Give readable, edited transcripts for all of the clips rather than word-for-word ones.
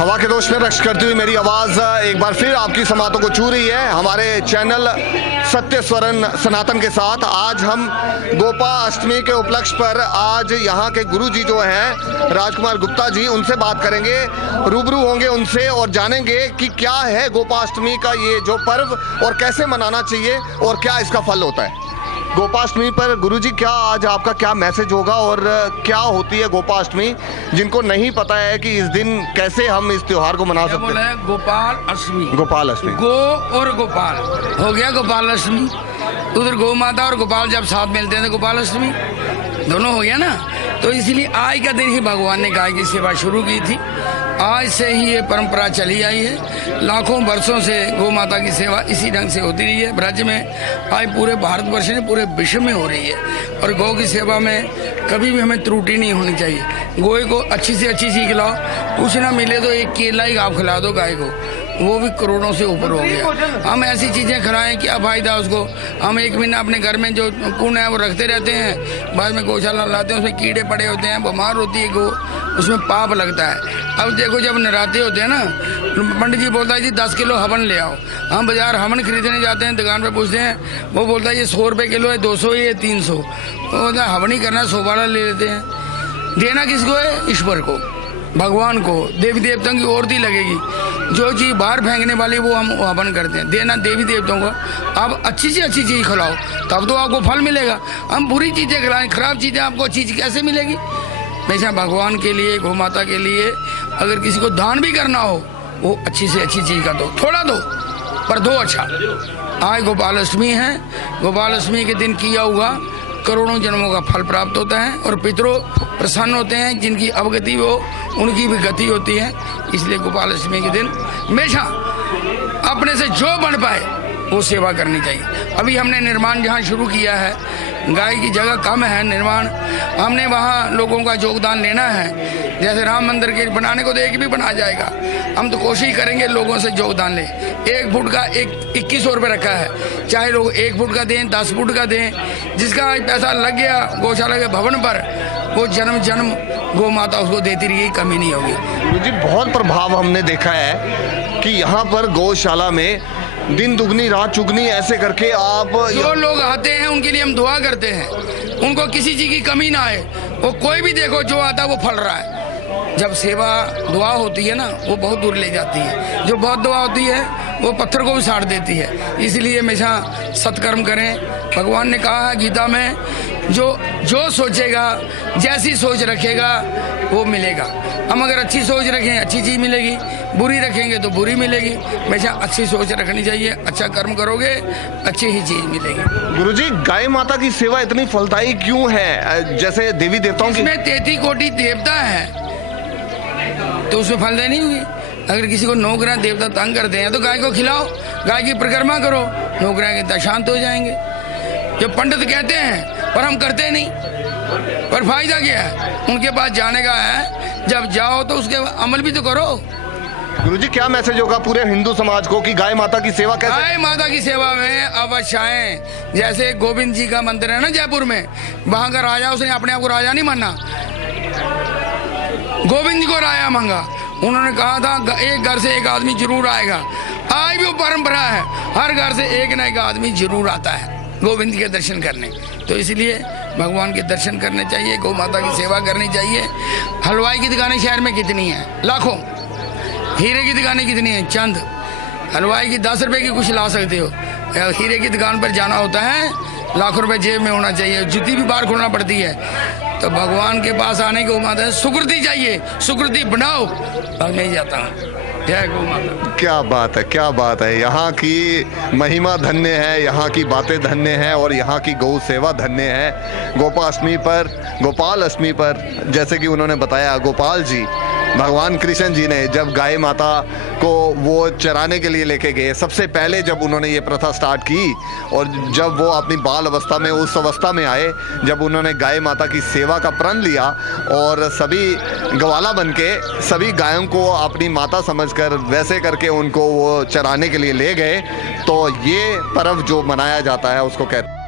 हवा के दोष में रक्ष करती हुई मेरी आवाज एक बार फिर आपकी समातों को छू रही है हमारे चैनल सत्य स्वरण सनातन के साथ। आज हम गोपाष्टमी के उपलक्ष्य पर आज यहाँ के गुरु जी जो हैं राजकुमार गुप्ता जी, उनसे बात करेंगे, रूबरू होंगे उनसे और जानेंगे कि क्या है गोपाष्टमी का ये जो पर्व और कैसे मनाना चाहिए और क्या इसका फल होता है। गोपाष्टमी पर गुरुजी क्या आज आपका क्या मैसेज होगा और क्या होती है गोपाष्टमी, जिनको नहीं पता है कि इस दिन कैसे हम इस त्योहार को मना सकते हैं। गोपाल अष्टमी, गोपाल अष्टमी, गो और गोपाल हो गया गोपाल अष्टमी। उधर गौ माता और गोपाल जब साथ मिलते हैं तो गोपाल अष्टमी दोनों हो गया ना। तो इसलिए आज का दिन ही भगवान ने गाय की सेवा शुरू की थी। आज से ही ये परंपरा चली आई है। लाखों वर्षों से गौ माता की सेवा इसी ढंग से होती रही है ब्रज में। आज पूरे भारतवर्ष में पूरे विश्व में हो रही है और गौ की सेवा में कभी भी हमें त्रुटि नहीं होनी चाहिए। गाय को अच्छी से अच्छी चीज खिलाओ, कुछ ना मिले तो एक केला ही आप खिला दो गाय को, वो भी करोड़ों से ऊपर हो गया। हम ऐसी चीजें खिलाएं क्या फायदा उसको। हम एक महीना अपने घर में जो कून है वो रखते रहते हैं, बाद में गौशाला लाते हैं, उसमें कीड़े पड़े होते हैं, बीमार होती है गौ, उसमें पाप लगता है। अब देखो जब नराते होते हैं ना, पंडित जी बोलता है जी 10 किलो हवन ले आओ। हम बाजार हवन खरीदने जाते हैं, दुकान पे पूछते हैं, वो बोलता है ये 100 रुपये किलो है, 200 है, 300। वो बोलता है हवन ही करना, 100 वाला ले लेते हैं। देना किसको है? ईश्वर को, भगवान को, देवी देवताओं की औरती लगेगी। जो चीज बाहर फेंकने वाली वो हम हवन करते हैं। देना देवी देवताओं को। आप अच्छी से अच्छी चीज खिलाओ तब तो आपको फल मिलेगा। हम बुरी चीजें खिलाएं, खराब चीजें, आपको चीज कैसे मिलेगी। हमेशा भगवान के लिए, गौ माता के लिए अगर किसी को दान भी करना हो वो अच्छी से अच्छी चीज का दो, थोड़ा दो पर दो अच्छा। आज गोपाल अष्टमी है। गोपाल अष्टमी के दिन किया हुआ करोड़ों जन्मों का फल प्राप्त होता है और पितरों प्रसन्न होते हैं। जिनकी अवगति हो उनकी भी गति होती है। इसलिए गोपाल अष्टमी के दिन हमेशा अपने से जो बन पाए वो सेवा करनी चाहिए। अभी हमने निर्माण जहाँ शुरू किया है, गाय की जगह कम है निर्माण, हमने वहाँ लोगों का योगदान लेना है। जैसे राम मंदिर के बनाने को तो एक भी बना जाएगा, हम तो कोशिश करेंगे लोगों से योगदान ले। 1 फुट का 2100 रुपये रखा है, चाहे लोग 1 फुट का दें, 10 फुट का दें, जिसका पैसा लग गया गौशाला के भवन पर वो जन्म जन्म गौ माता उसको देती रही, कमी नहीं होगी। गुरुजी बहुत प्रभाव हमने देखा है कि यहाँ पर गौशाला में दिन दुगनी रात चुगनी ऐसे करके आप जो लोग आते हैं उनके लिए हम दुआ करते हैं, उनको किसी चीज की कमी ना आए। वो कोई भी देखो जो आता है वो फल रहा है। जब सेवा दुआ होती है ना वो बहुत दूर ले जाती है। जो बहुत दुआ होती है वो पत्थर को भी साड़ देती है। इसलिए हमेशा सत्कर्म करें। भगवान ने कहा है गीता में, जो सोचेगा, जैसी सोच रखेगा वो मिलेगा। हम अगर अच्छी सोच रखें अच्छी चीज मिलेगी, बुरी रखेंगे तो बुरी मिलेगी। हमेशा अच्छी सोच रखनी चाहिए, अच्छा कर्म करोगे अच्छी ही चीज मिलेगी। गुरुजी गाय माता की सेवा इतनी फलदायी क्यों है? जैसे देवी देवताओं की, इसमें 33 कोटि देवता है तो उसमें फलदायी नहीं हुई। अगर किसी को 9 ग्रह देवता तंग करते हैं तो गाय को खिलाओ, गाय की परिक्रमा करो, 9 ग्रह के शांत हो जाएंगे। जो पंडित कहते हैं पर हम करते नहीं, पर फायदा क्या है? उनके पास जाने का है, जब जाओ तो उसके अमल भी तो करो। गुरुजी क्या मैसेज होगा पूरे हिंदू समाज को कि गाय माता की सेवा कैसे? गाय माता की सेवा में अवश्य आए। जैसे गोविंद जी का मंदिर है ना जयपुर में, वहां का राजा, उसने अपने आप को राजा नहीं माना, गोविंद जी को राजा मांगा। उन्होंने कहा था एक घर से एक आदमी जरूर आएगा। आज भी वो परंपरा है, हर घर से एक न एक आदमी जरूर आता है गोविंद के दर्शन करने। तो इसलिए भगवान के दर्शन करने चाहिए, गौ माता की सेवा करनी चाहिए। हलवाई की दुकानें शहर में कितनी हैं? लाखों। हीरे की दुकानें कितनी हैं? चंद। हलवाई की 10 रुपए की कुछ ला सकते हो। हीरे की दुकान पर जाना होता है, लाखों रुपए जेब में होना चाहिए, जूती भी बाहर खोलना पड़ती है। तो भगवान के पास आने को माता है सुकृति चाहिए, सुकृति बनाओ। अब नहीं जाता हूँ। जय गौ माता। क्या बात है, क्या बात है। यहाँ की महिमा धन्य है, यहाँ की बातें धन्य हैं और यहाँ की गौ सेवा धन्य है। गोपाष्टमी पर, गोपाल अष्टमी पर, जैसे कि उन्होंने बताया, गोपाल जी भगवान कृष्ण जी ने जब गाय माता को वो चराने के लिए लेके गए, सबसे पहले जब उन्होंने ये प्रथा स्टार्ट की और जब वो अपनी बाल अवस्था में, उस अवस्था में आए जब उन्होंने गाय माता की सेवा का प्रण लिया और सभी ग्वाला बन के सभी गायों को अपनी माता समझकर वैसे करके उनको वो चराने के लिए ले गए, तो ये पर्व जो मनाया जाता है उसको कहते हैं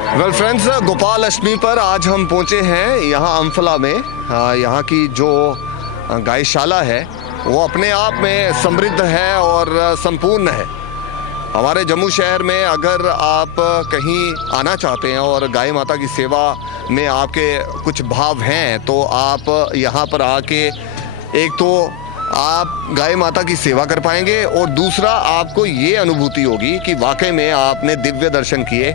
वेल फ्रेंड्स, गोपाल अष्टमी पर आज हम पहुंचे हैं यहाँ अम्फला में। यहाँ की जो गायशाला है वो अपने आप में समृद्ध है और संपूर्ण है। हमारे जम्मू शहर में अगर आप कहीं आना चाहते हैं और गाय माता की सेवा में आपके कुछ भाव हैं तो आप यहाँ पर आके एक तो आप गाय माता की सेवा कर पाएंगे और दूसरा आपको ये अनुभूति होगी कि वाकई में आपने दिव्य दर्शन किए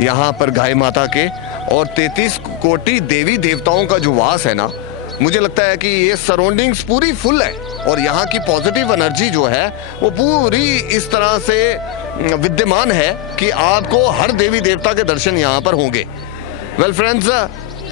यहाँ पर गाय माता के। और 33 कोटि देवी देवताओं का जो वास है ना, मुझे लगता है कि ये सराउंडिंग्स पूरी फुल है और यहाँ की पॉजिटिव एनर्जी जो है वो पूरी इस तरह से विद्यमान है कि आपको हर देवी देवता के दर्शन यहाँ पर होंगे। वेल फ्रेंड्स,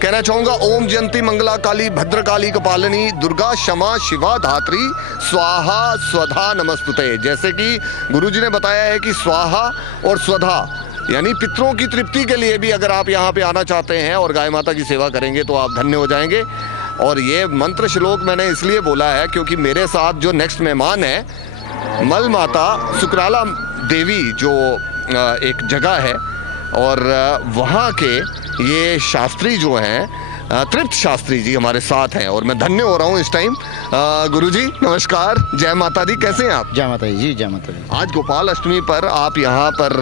कहना चाहूँगा ओम जयंती मंगला काली भद्रकाली कपालिनी दुर्गा क्षमा शिवा धात्री स्वाहा स्वधा नमस्तुते। जैसे कि गुरुजी ने बताया है कि स्वाहा और स्वधा यानी पितरों की तृप्ति के लिए भी अगर आप यहाँ पे आना चाहते हैं और गाय माता की सेवा करेंगे तो आप धन्य हो जाएंगे। और ये मंत्र श्लोक मैंने इसलिए बोला है क्योंकि मेरे साथ जो नेक्स्ट मेहमान है मल माता सुकराला देवी जो एक जगह है और वहाँ के ये शास्त्री जो हैं तृप्त शास्त्री जी हमारे साथ हैं और मैं धन्य हो रहा हूँ इस टाइम। गुरुजी नमस्कार, जय माता दी, कैसे हैं आप? जय माता दी जी, जय माता दी। आज गोपाल अष्टमी पर आप यहाँ पर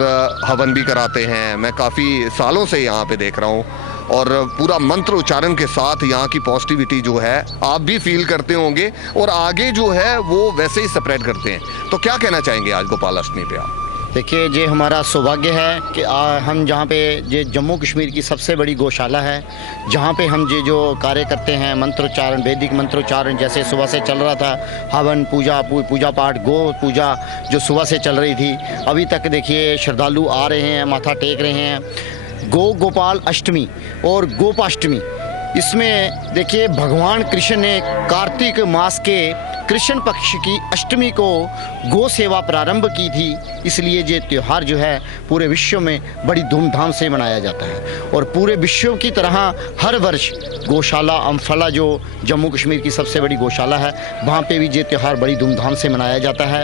हवन भी कराते हैं, मैं काफ़ी सालों से यहाँ पे देख रहा हूँ और पूरा मंत्र उच्चारण के साथ यहाँ की पॉजिटिविटी जो है आप भी फील करते होंगे और आगे जो है वो वैसे ही स्प्रेड करते हैं। तो क्या कहना चाहेंगे आज गोपाल अष्टमी पे आप? देखिए, ये हमारा सौभाग्य है कि हम जहाँ पे ये जम्मू कश्मीर की सबसे बड़ी गौशाला है, जहाँ पे हम ये जो कार्य करते हैं मंत्रोच्चारण, वैदिक मंत्रोच्चारण, जैसे सुबह से चल रहा था हवन पूजा पाठ, गो पूजा जो सुबह से चल रही थी, अभी तक देखिए श्रद्धालु आ रहे हैं, माथा टेक रहे हैं। गोपाल अष्टमी और गोपाष्टमी, इसमें देखिए भगवान कृष्ण ने कार्तिक मास के कृष्ण पक्ष की अष्टमी को गो सेवा प्रारंभ की थी, इसलिए ये त्यौहार जो है पूरे विश्व में बड़ी धूमधाम से मनाया जाता है। और पूरे विश्व की तरह हर वर्ष गौशाला अम्फला जो जम्मू कश्मीर की सबसे बड़ी गौशाला है, वहाँ पे भी ये त्यौहार बड़ी धूमधाम से मनाया जाता है।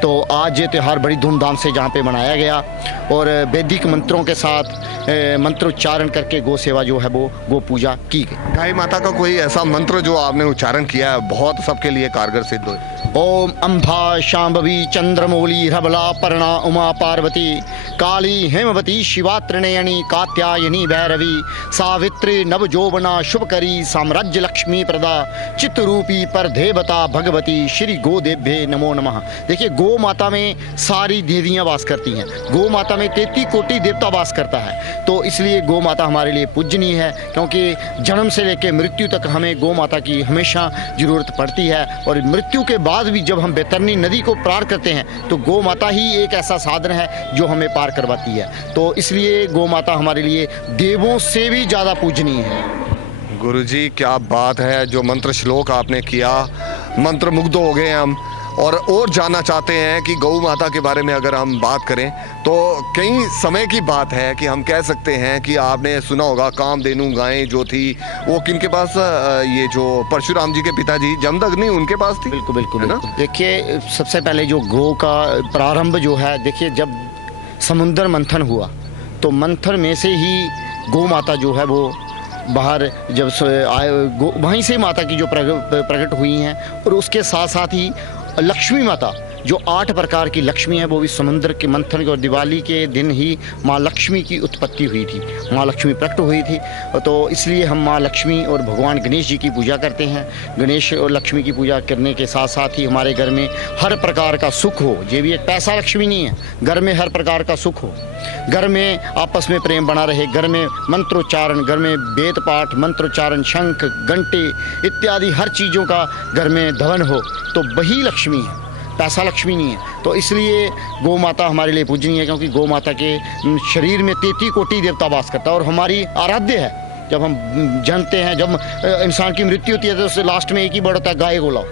तो आज ये त्यौहार बड़ी धूमधाम से जहाँ पे मनाया गया और वैदिक मंत्रों के साथ मंत्रोच्चारण करके गो सेवा जो है वो गो पूजा की गई। गाय माता का कोई ऐसा मंत्र जो आपने उच्चारण किया है बहुत सबके लिए कारगर सिद्ध हो? ओम अम्भा शांभवी चंद्रमौली रबला पर्णा उमा पार्वती काली हेमवती शिवा त्रिनयनी कात्यायनी भैरवी सावित्री नवजोबना शुभकरी साम्राज्य लक्ष्मी प्रदा चित्तरूपी पर देवता भगवती श्री गो देव्ये नमो नमः। देखिए, गो माता में सारी देवियाँ वास करती हैं, गो माता में 33 कोटि देवता वास करता है। तो इसलिए गो माता हमारे लिए पूजनीय है, क्योंकि जन्म से लेकर मृत्यु तक हमें गो माता की हमेशा ज़रूरत पड़ती है। और मृत्यु के बाद भी जब हम बैतरनी नदी को पार करते हैं तो गौ माता ही एक ऐसा साधन है जो हमें पार करवाती है। तो इसलिए गौ माता हमारे लिए देवों से भी ज़्यादा पूजनीय है। गुरुजी क्या बात है, जो मंत्र श्लोक आपने किया, मंत्र मुग्ध हो गए हम और जानना चाहते हैं कि गौ माता के बारे में अगर हम बात करें तो कई समय की बात है कि हम कह सकते हैं कि आपने सुना होगा कामधेनु गायें जो थी वो किनके पास, ये जो परशुराम जी के पिताजी जमदग्नि उनके पास थी। बिल्कुल बिल्कुल बिल्कुल। देखिए, सबसे पहले जो गौ का प्रारंभ जो है, देखिए जब समुद्र मंथन हुआ तो मंथन में से ही गौ माता जो है वो बाहर जब आए, वहीं से माता की जो प्रकट हुई हैं। और उसके साथ साथ ही लक्ष्मी माता जो 8 प्रकार की लक्ष्मी है वो भी समुद्र के मंथन और दिवाली के दिन ही माँ लक्ष्मी की उत्पत्ति हुई थी, माँ लक्ष्मी प्रकट हुई थी। तो इसलिए हम माँ लक्ष्मी और भगवान गणेश जी की पूजा करते हैं। गणेश और लक्ष्मी की पूजा करने के साथ साथ ही हमारे घर में हर प्रकार का सुख हो, ये भी एक पैसा लक्ष्मी नहीं है, घर में हर प्रकार का सुख हो, घर में आपस में प्रेम बना रहे, घर में मंत्रोच्चारण, घर में वेद पाठ, मंत्रोच्चारण, शंख घंटे इत्यादि हर चीज़ों का घर में धवन हो, तो वही लक्ष्मी है, पैसा लक्ष्मी नहीं है। तो इसलिए गौ माता हमारे लिए पूजनीय है, क्योंकि गौ माता के शरीर में 33 कोटि देवता वास करता है और हमारी आराध्य है। जब हम जानते हैं, जब इंसान की मृत्यु होती है तो उससे लास्ट में एक ही वर्ड होता है, गाय को लाओ।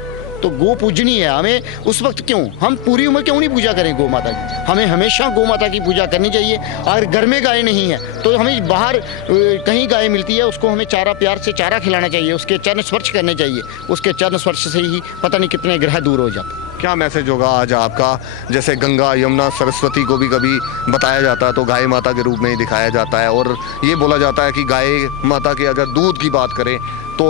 तो गो पूजनीय है। हमें उस वक्त क्यों, हम पूरी उम्र क्यों नहीं पूजा करें गौ माता की? हमें हमेशा गौ माता की पूजा करनी चाहिए। अगर घर में गाय नहीं है तो हमें बाहर कहीं गाय मिलती है, उसको हमें चारा, प्यार से चारा खिलाना चाहिए, उसके चरण स्पर्श करने चाहिए। उसके चरण स्पर्श से ही पता नहीं कितने ग्रह दूर हो जाते। क्या मैसेज होगा आज आपका? जैसे गंगा यमुना सरस्वती को भी कभी बताया जाता है तो गाय माता के रूप में ही दिखाया जाता है, और ये बोला जाता है कि गाय माता के अगर दूध की बात करें तो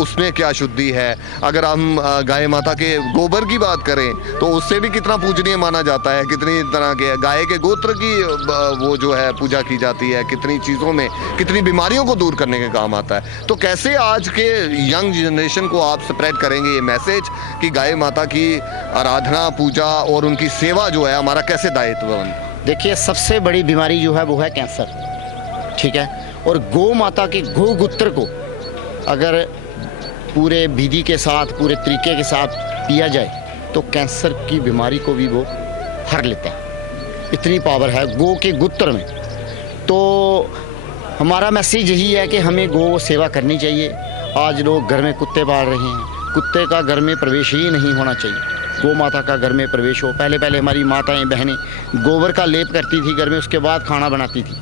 उसमें क्या शुद्धि है। अगर हम गाय माता के गोबर की बात करें तो उससे भी कितना पूजनीय माना जाता है, कितनी तरह के गाय के गोत्र की वो जो है पूजा की जाती है, कितनी चीज़ों में कितनी बीमारियों को दूर करने के काम आता है। तो कैसे आज के यंग जनरेशन को आप स्प्रेड करेंगे ये मैसेज कि गाय माता की आराधना पूजा और उनकी सेवा जो है हमारा कैसे दायित्व बन? देखिए, सबसे बड़ी बीमारी जो है वो है कैंसर, ठीक है। और गौ माता के गोमूत्र को अगर पूरे विधि के साथ, पूरे तरीके के साथ पिया जाए तो कैंसर की बीमारी को भी वो हर लेता है। इतनी पावर है गौ के गुत्र में। तो हमारा मैसेज यही है कि हमें गौ सेवा करनी चाहिए। आज लोग घर में कुत्ते पाल रहे हैं, कुत्ते का घर में प्रवेश ही नहीं होना चाहिए। गौ माता का घर में प्रवेश हो। पहले हमारी माताएं बहनें गोबर का लेप करती थी घर में, उसके बाद खाना बनाती थी।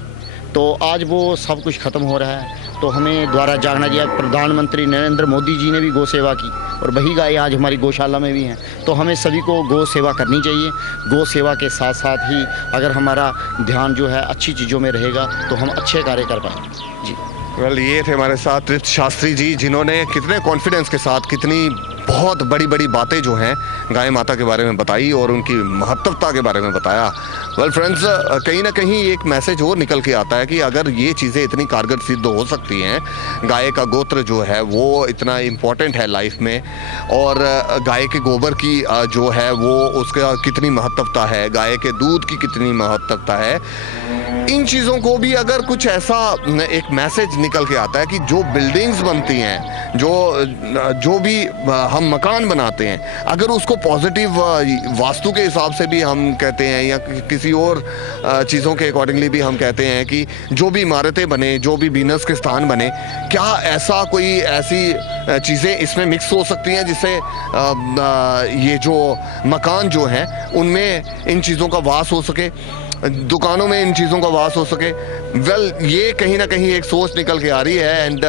तो आज वो सब कुछ ख़त्म हो रहा है। तो हमें द्वारा जागना चाहिए। प्रधानमंत्री नरेंद्र मोदी जी ने भी गौ सेवा की और वही गाय आज हमारी गौशाला में भी हैं। तो हमें सभी को गौ सेवा करनी चाहिए। गौ सेवा के साथ साथ ही अगर हमारा ध्यान जो है अच्छी चीज़ों में रहेगा तो हम अच्छे कार्य कर पाएंगे। जी वेल, ये थे हमारे साथ तृप्त शास्त्री जी, जिन्होंने कितने कॉन्फिडेंस के साथ कितनी बहुत बड़ी बड़ी बातें जो हैं गाय माता के बारे में बताई और उनकी महत्वता के बारे में बताया। वेल फ्रेंड्स, कहीं ना कहीं एक मैसेज और निकल के आता है कि अगर ये चीज़ें इतनी कारगर सिद्ध हो सकती हैं, गाय का गोत्र जो है वो इतना इम्पॉर्टेंट है लाइफ में, और गाय के गोबर की जो है वो उसका कितनी महत्वता है, गाय के दूध की कितनी महत्वता है, इन चीज़ों को भी अगर कुछ ऐसा एक मैसेज निकल के आता है कि जो बिल्डिंग्स बनती हैं, जो भी हम मकान बनाते हैं, अगर उसको पॉजिटिव वास्तु के हिसाब से भी हम कहते हैं या किसी और चीज़ों के अकॉर्डिंगली भी हम कहते हैं कि जो भी इमारतें बने, जो भी बिजनेस के स्थान बने, क्या ऐसा कोई ऐसी चीज़ें इसमें मिक्स हो सकती हैं जिससे ये जो मकान जो हैं उनमें इन चीज़ों का वास हो सके, दुकानों में इन चीज़ों का वास हो सके। वेल, ये कहीं ना कहीं एक सोच निकल के आ रही है, and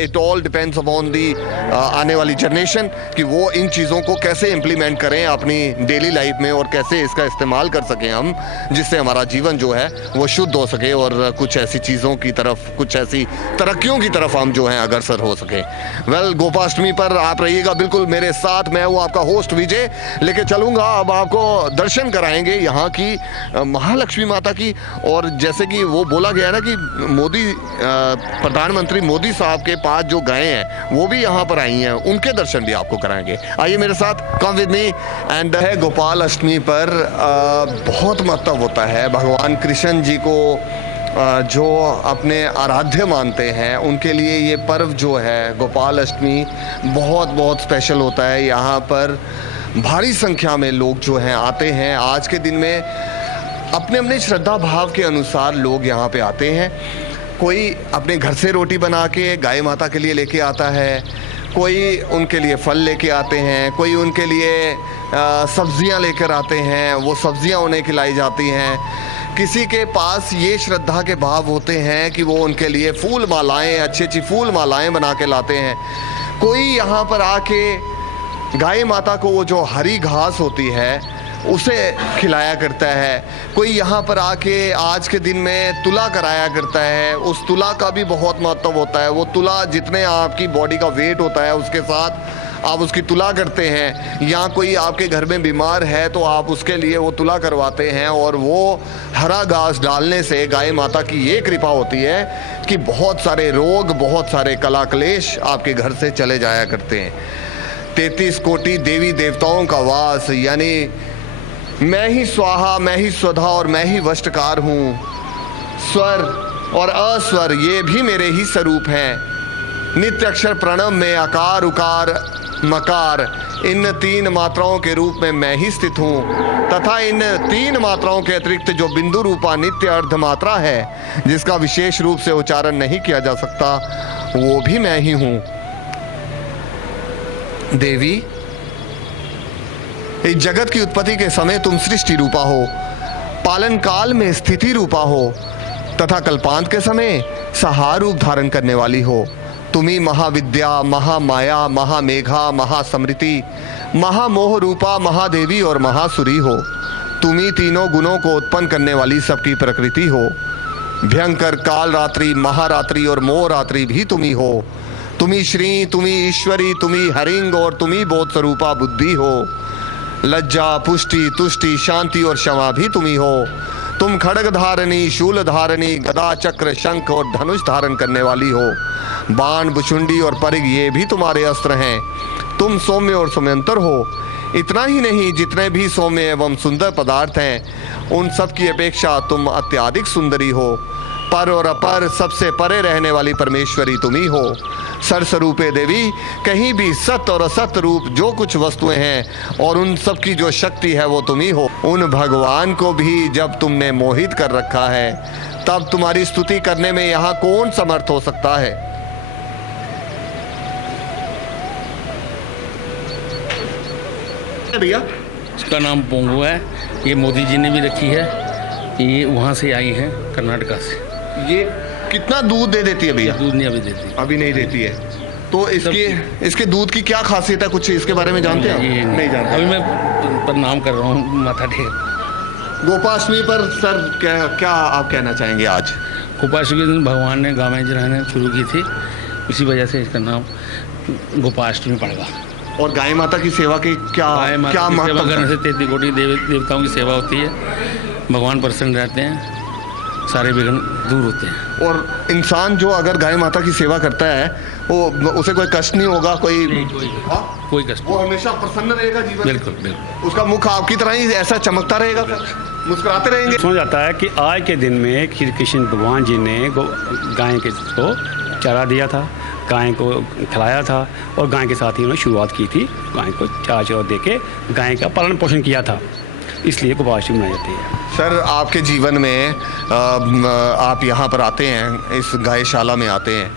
it all depends upon the आने वाली जनरेशन कि वो इन चीज़ों को कैसे इम्प्लीमेंट करें अपनी डेली लाइफ में और कैसे इसका इस्तेमाल कर सकें हम, जिससे हमारा जीवन जो है वो शुद्ध हो सके और कुछ ऐसी चीज़ों की तरफ, कुछ ऐसी तरक्कियों की तरफ हम जो हैं अग्रसर हो सकें। वेल, गोपाष्टमी पर आप रहिएगा बिल्कुल मेरे साथ। मैं हूँ आपका होस्ट विजय, लेके चलूँगा अब आपको दर्शन कराएंगे यहाँ की महालक्ष्मी माता की। और जैसे कि वो बोला गया ना कि मोदी प्रधानमंत्री मोदी साहब के पास जो गायें हैं वो भी यहाँ पर आई हैं, उनके दर्शन भी आपको कराएंगे। आइए मेरे साथ, कम विद मी। एंड है गोपाल अष्टमी पर बहुत महत्व होता है। भगवान कृष्ण जी को जो अपने आराध्य मानते हैं उनके लिए ये पर्व जो है गोपाल अष्टमी बहुत बहुत स्पेशल होता है। यहाँ पर भारी संख्या में लोग जो हैं आते हैं। आज के दिन में अपने अपने श्रद्धा भाव के अनुसार लोग यहाँ पे आते हैं। कोई अपने घर से रोटी बना के गाय माता के लिए लेके आता है, कोई उनके लिए फल लेके आते हैं, कोई उनके लिए सब्जियां लेकर आते हैं, वो सब्जियां उन्हें खिलाई जाती हैं। किसी के पास ये श्रद्धा के भाव होते हैं कि वो उनके लिए फूल मालाएं, अच्छी अच्छी फूल मालाएं बना के लाते हैं। कोई यहाँ पर आके गाय माता को वो जो हरी घास होती है उसे खिलाया करता है। कोई यहाँ पर आके आज के दिन में तुला कराया करता है। उस तुला का भी बहुत महत्व होता है। वो तुला जितने आपकी बॉडी का वेट होता है उसके साथ आप उसकी तुला करते हैं। या कोई आपके घर में बीमार है तो आप उसके लिए वो तुला करवाते हैं, और वो हरा घास डालने से गाय माता की ये कृपा होती है कि बहुत सारे रोग, बहुत सारे कला क्लेश आपके घर से चले जाया करते हैं। 33 कोटि देवी देवताओं का वास, यानी मैं ही स्वाहा, मैं ही स्वधा और मैं ही वष्टकार हूँ। स्वर और अस्वर ये भी मेरे ही स्वरूप हैं। नित्य अक्षर प्रणव में आकार उकार मकार, इन 3 मात्राओं के रूप में मैं ही स्थित हूँ, तथा इन 3 मात्राओं के अतिरिक्त जो बिंदु रूपा नित्य अर्ध मात्रा है जिसका विशेष रूप से उच्चारण नहीं किया जा सकता, वो भी मैं ही हूँ। देवी, इस जगत की उत्पत्ति के समय तुम सृष्टि रूपा हो, पालन काल में स्थिति रूपा हो, तथा कल्पांत के समय सहार रूप धारण करने वाली हो। तुम्ही महाविद्या, महामाया, महामेघा, महासमृति, महामोह रूपा, महादेवी और महासुरी हो। तुम्ही तीनों गुणों को उत्पन्न करने वाली सबकी प्रकृति हो। भयंकर काल रात्रि, महारात्रि और मोह रात्रि भी तुम्ही हो। तुम्ही श्री, तुम्ही ईश्वरी, तुम्ही हरिंग और तुम्ही बोध स्वरूपा बुद्धि हो। लज्जा, पुष्टि, तुष्टि, शांति और क्षमा भी तुम्ही हो। तुम खड्ग धारणी, शूल धारणी, गदा, चक्र, शंख और धनुष धारण करने वाली हो। बाण, भुशुंडी और परिग ये भी तुम्हारे अस्त्र हैं। तुम सौम्य और सौम्यंतर हो। इतना ही नहीं, जितने भी सौम्य एवं सुंदर पदार्थ हैं उन सब की अपेक्षा तुम अत्यधिक सुंदरी हो। पर और अपर सबसे परे रहने वाली परमेश्वरी तुम्ही हो। सरस्वरूपे देवी, कहीं भी सत्य और असत रूप जो कुछ वस्तुएं हैं और उन सब की जो शक्ति है वो तुम्ही हो। उन भगवान को भी जब तुमने मोहित कर रखा है तब तुम्हारी स्तुति करने में यहाँ कौन समर्थ हो सकता है। भैया, इसका नाम पोंगो है। ये मोदी जी ने भी रखी है। ये वहाँ से आई है, कर्नाटका से। ये कितना दूध दे देती है भैया? दूध नहीं अभी देती। अभी नहीं देती है। तो इसके दूध की क्या खासियत है, कुछ इसके बारे में जानते हैं? ये नहीं जानते। अभी मैं प्रणाम कर रहा हूँ, माथा टेक। गोपाष्टमी पर सर क्या आप कहना चाहेंगे आज? गोपाष्टमी के दिन भगवान ने गाय चराना शुरू की थी, इसी वजह से इसका नाम गोपाष्टमी पड़ेगा। और गाय माता की सेवा की क्या सेवा महत्व करने है? से 33 कोटि देवताओं की सेवा होती है। भगवान प्रसन्न रहते हैं, सारे विघ्न दूर होते हैं। और इंसान जो अगर गाय माता की सेवा करता है वो उसे कोई कष्ट नहीं होगा, कोई कष्ट वो हमेशा प्रसन्न रहेगा जीवन में। बिल्कुल बिल्कुल। उसका मुख आपकी तरह ही ऐसा चमकता रहेगा, मुस्कुराते रहेंगे। सुना जाता है कि आज के दिन में श्री कृष्ण भगवान जी ने गाय के को चारा दिया था, गाय को खिलाया था और गाय के साथ ही उन्होंने शुरुआत की थी। गाय को चारा चौरा दे के गाय का पालन पोषण किया था, इसलिए गोपाष्टमी मनाई जाती है। सर, आपके जीवन में आप यहाँ पर आते हैं, इस गायशाला में आते हैं,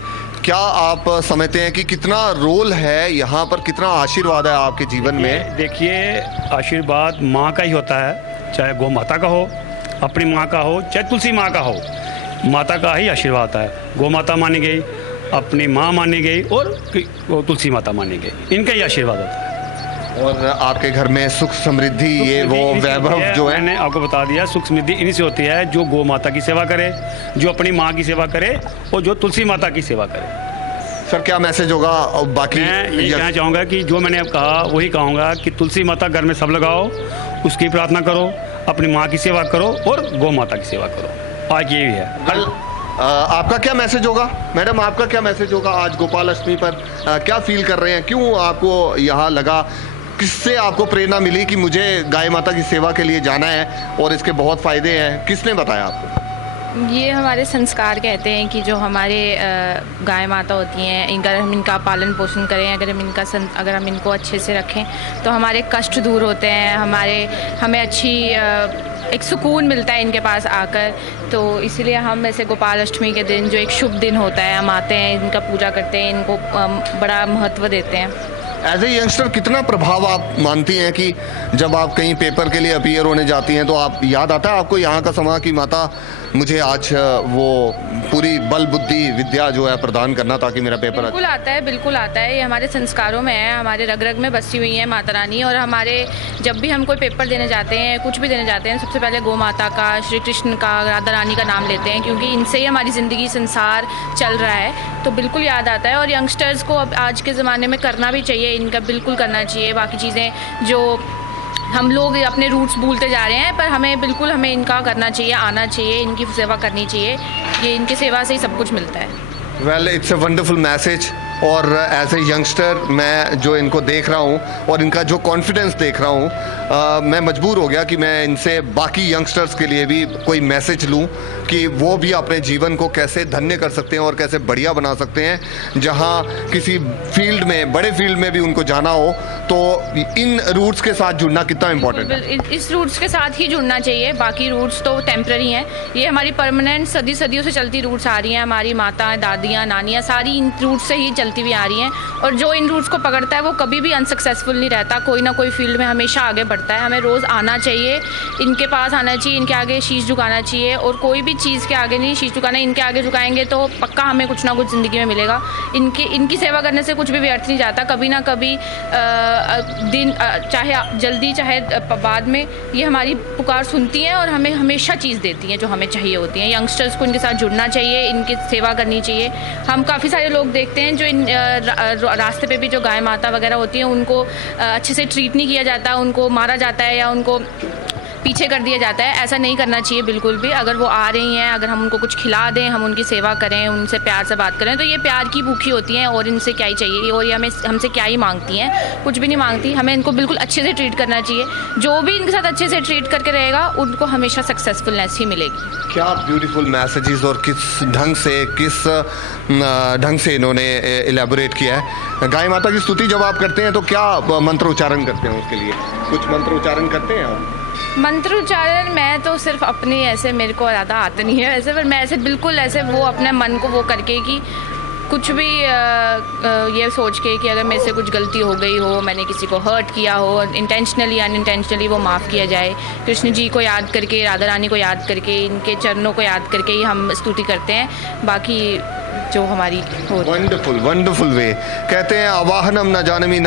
क्या आप समझते हैं कि कितना रोल है यहाँ पर, कितना आशीर्वाद है आपके जीवन में? देखिए, आशीर्वाद माँ का ही होता है, चाहे गौ माता का हो, अपनी माँ का हो, चाहे तुलसी माँ का हो। माता का ही आशीर्वाद है। गौ माता मानी गई, अपनी माँ मानी गई और तुलसी माता मानी गई, इनका ही आशीर्वाद होता है। और आपके घर में सुख समृद्धि, ये वो वैभव जो है, मैंने आपको बता दिया, सुख समृद्धि इन्हीं से होती है जो गौ माता की सेवा करे, जो अपनी माँ की सेवा करे और जो तुलसी माता की सेवा करे। सर क्या मैसेज होगा? और बाकी मैं ये कहना चाहूँगा कि जो मैंने अब कहा वही कहूँगा कि तुलसी माता घर में सब लगाओ, उसकी प्रार्थना करो, अपनी माँ की सेवा करो और गौ माता की सेवा करो। आज ये भी है। आपका क्या मैसेज होगा मैडम, आपका क्या मैसेज होगा आज गोपाल अष्टमी पर? क्या फील कर रहे हैं, क्यों आपको यहाँ लगा, किससे आपको प्रेरणा मिली कि मुझे गाय माता की सेवा के लिए जाना है और इसके बहुत फ़ायदे हैं? किसने बताया आपको? ये हमारे संस्कार कहते हैं कि जो हमारे गाय माता होती हैं, अगर हम इनका पालन पोषण करें, अगर हम इनको अच्छे से रखें तो हमारे कष्ट दूर होते हैं, हमें अच्छी एक सुकून मिलता है इनके पास आकर। तो इसलिए हम ऐसे गोपाल अष्टमी के दिन, जो एक शुभ दिन होता है, हम आते हैं, इनका पूजा करते हैं, इनको बड़ा महत्व देते हैं। एज ए यंगस्टर कितना प्रभाव आप मानती हैं कि जब आप कहीं पेपर के लिए अपीयर होने जाती हैं तो आप याद आता है आपको यहाँ का समा कि माता मुझे आज वो पूरी बल बुद्धि विद्या जो है प्रदान करना ताकि मेरा पेपर बिल्कुल आता है, बिल्कुल आता है। ये हमारे संस्कारों में है, हमारे रग रग में बसी हुई है माता रानी। और हमारे जब भी हम कोई पेपर देने जाते हैं, कुछ भी देने जाते हैं, सबसे पहले गौ माता का, श्री कृष्ण का, राधा रानी का नाम लेते हैं, क्योंकि इनसे ही हमारी ज़िंदगी संसार चल रहा है। तो बिल्कुल याद आता है। और यंगस्टर्स को अब आज के ज़माने में करना भी चाहिए, इनका बिल्कुल करना चाहिए। बाकी चीज़ें जो हम लोग अपने रूट्स भूलते जा रहे हैं, पर हमें इनका करना चाहिए, आना चाहिए, इनकी सेवा करनी चाहिए। ये इनकी सेवा से ही सब कुछ मिलता है। Well, it's a wonderful message. और एज ए यंगस्टर मैं जो इनको देख रहा हूँ और इनका जो कॉन्फिडेंस देख रहा हूँ, मैं मजबूर हो गया कि मैं इनसे बाकी यंगस्टर्स के लिए भी कोई मैसेज लूँ कि वो भी अपने जीवन को कैसे धन्य कर सकते हैं और कैसे बढ़िया बना सकते हैं। जहाँ किसी फील्ड में, बड़े फील्ड में भी उनको जाना हो तो इन रूट्स के साथ जुड़ना कितना इम्पोर्टेंट है। इस रूट्स के साथ ही जुड़ना चाहिए, बाकी रूट्स तो टेम्पररी हैं। ये हमारी परमानेंट सदियों से चलती रूट्स आ रही हैं। हमारी माता, दादियाँ, नानियाँ सारी इन रूट्स से ही चलती हुई आ रही हैं। और जो इन रूट्स को पकड़ता है वो कभी भी अनसक्सेसफुल नहीं रहता, कोई ना कोई फील्ड में हमेशा आगे बढ़ता करता है। हमें रोज़ आना चाहिए, इनके पास आना चाहिए, इनके आगे शीश झुकाना चाहिए, और कोई भी चीज़ के आगे नहीं शीश झुकाना, इनके आगे झुकाएंगे तो पक्का हमें कुछ ना कुछ ज़िंदगी में मिलेगा। इनकी सेवा करने से कुछ भी व्यर्थ नहीं जाता, कभी ना कभी दिन चाहे जल्दी चाहे बाद में ये हमारी पुकार सुनती हैं और हमें हमेशा चीज़ देती हैं जो हमें चाहिए होती हैं। यंगस्टर्स को इनके साथ जुड़ना चाहिए, इनकी सेवा करनी चाहिए। हम काफ़ी सारे लोग देखते हैं जो इन रास्ते पे भी जो गाय माता वगैरह होती हैं उनको अच्छे से ट्रीट नहीं किया जाता, उनको मारा जाता है या उनको पीछे कर दिया जाता है। ऐसा नहीं करना चाहिए बिल्कुल भी। अगर वो आ रही हैं, अगर हम उनको कुछ खिला दें, हम उनकी सेवा करें, उनसे प्यार से बात करें, तो ये प्यार की भूखी होती हैं और इनसे क्या ही चाहिए, और ये हमसे क्या ही मांगती हैं, कुछ भी नहीं मांगती। हमें इनको बिल्कुल अच्छे से ट्रीट करना चाहिए। जो भी इनके साथ अच्छे से ट्रीट करके रहेगा उनको हमेशा सक्सेसफुलनेस ही मिलेगी। क्या ब्यूटीफुल मैसेजेस और किस ढंग से इन्होंने इलेबोरेट किया है। गाय माता की स्तुति जब आप करते हैं तो क्या मंत्र उच्चारण करते हैं? उसके लिए कुछ मंत्र उच्चारण करते हैं आप? मंत्र उच्चारण मैं तो सिर्फ अपने ऐसे, मेरे को ज़्यादा आता नहीं है वैसे, पर मैं ऐसे बिल्कुल ऐसे वो अपने मन को वो करके कि कुछ भी ये सोच के कि अगर मेरे से कुछ गलती हो गई हो, मैंने किसी को हर्ट किया हो, इंटेंशनली अनइंटेंशनली, वो माफ़ किया जाए। कृष्ण जी को याद करके, राधा रानी को याद करके, इनके चरणों को याद करके ही हम स्तुति करते हैं। बाकी जो हमारी वंडरफुल वंडरफुल वे। कहते हैं आवाहनम न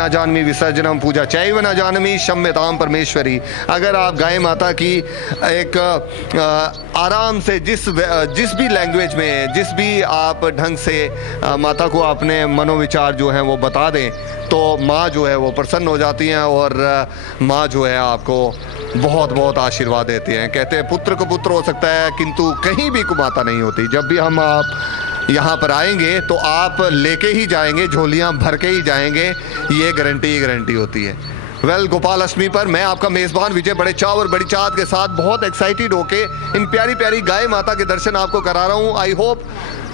जानमी विसर्जनम पूजा चैव न जानमी क्षम्यताम परमेश्वरी। अगर आप गाय माता की एक आराम से जिस भी लैंग्वेज में, जिस भी आप ढंग से माता को अपने मनोविचार जो हैं वो बता दें तो माँ जो है वो प्रसन्न हो जाती हैं और माँ जो है आपको बहुत बहुत आशीर्वाद देती हैं। कहते हैं पुत्र को पुत्र हो सकता है किंतु कहीं भी कुमाता नहीं होती। जब भी हम आप यहाँ पर आएंगे तो आप लेके ही जाएंगे, झोलियाँ भर के ही जाएंगे, ये गारंटी होती है। वेल, गोपाल अष्टमी पर मैं आपका मेज़बान विजय बड़े चाव और बड़ी चाहत के साथ बहुत एक्साइटेड होके इन प्यारी प्यारी गाय माता के दर्शन आपको करा रहा हूँ। I hope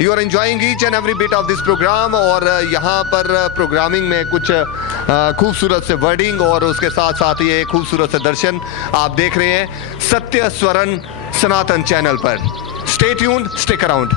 you are enjoying each and every bit of this program. और यहाँ पर प्रोग्रामिंग में कुछ खूबसूरत से वर्डिंग और उसके साथ साथ ये खूबसूरत से दर्शन आप देख रहे हैं सत्य स्वरण सनातन चैनल पर। Stay tuned, stick around.